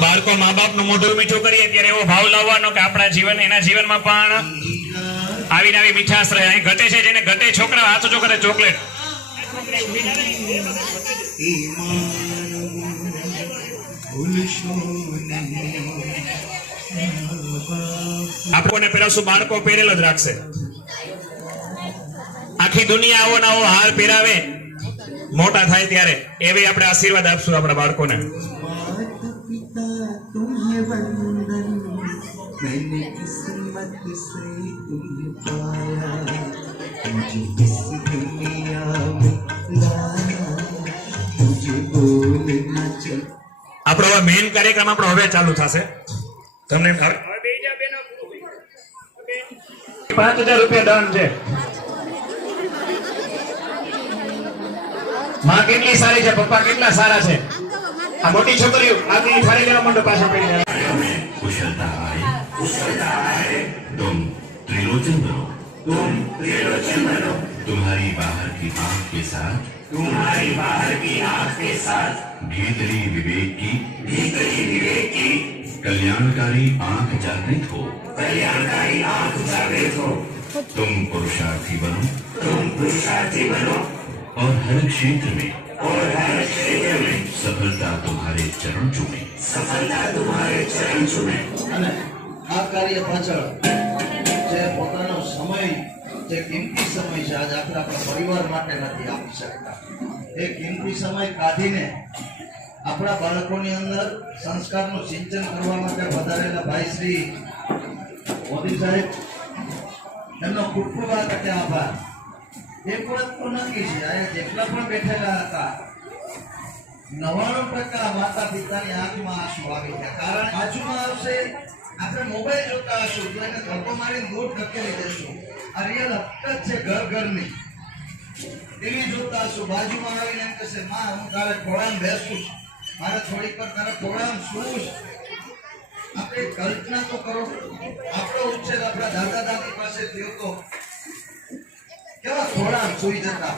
બાળકો મા બાપ નું મોઢું મીઠું કરીએ ત્યારે એવો ભાવ લાવવાનો કે આપણા જીવન એના જીવનમાં પણ આવીને આવી મીઠાશ રહે. અહીં ઘટે છે જેને ઘટે છોકરા હાથ ઊંચો કરે ચોકલેટ. આપણને પેલા શું બાળકો પહેરેલ જ રાખશે. આખી દુનિયા આવો ને આવો હાર પહેરાવે મોટા થાય ત્યારે એવી આપણે આશીર્વાદ આપશું આપણા બાળકોને. मैंने किस्मत से तुम्हें पाया, मुझे इस दुनिया में लाया, मुझे बोलना चल. આપણો હવે મેઇન કાર્યક્રમ આપણો હવે ચાલુ થશે. તમને 5000 રૂપિયા દાન છે. માં કેટલી સારી છે, પપ્પા કેટલા સારા છે. આ મોટી છોકરીઓ આથી ફરી લેવા માંડો પાછો કરી कुशलता आए तुम त्रिलोचन बनो, तुम्हारी बाहर की आंख के साथ भीतरी विवेक की कल्याणकारी आंख जागृत हो. तुम पुरुषार्थी बनो और हर क्षेत्र में सफलता तुम्हारे चरण चूमे. અને આ કાર્ય પાછળ જે પોતાનો સમય, જે કિંમતી સમય છે, આજ આપણે આપણા પરિવાર માટે નથી આપી શકતા, એ કિંમતી સમય કાઢીને આપણા બાળકોની અંદર સંસ્કારનું સિંચન કરવા માટે વધારેલા ભાઈ શ્રી મોદી સાહેબ, એમનો ખૂબ ખૂબ આ તકે આભાર. એક વાત તો નક્કી છે, આ જેટલા પણ બેઠેલા હતા 99% માતા પિતાની આંખમાં આંસુ આવી ગયા. કારણ આંસુમાં આવશે, આપણે મોબાઈલ જોતા હશું તો એને ધક્કો મારીને દૂર ધકેલી દેશું. આ રિયલ હકીકત છે ઘરની. ટીવી જોતા હશું, બાજુમાં આવીને એમ કહેશે, માં હું તારે ખોળામાં બેસું, મારે થોડીક વાર તારે ખોળામાં સૂવું. આપણે કલ્પના તો કરો, આપણો ઉછેર આપણા દાદા દાદી પાસે થયો તો કેવા ખોળામાં સૂઈ જતા.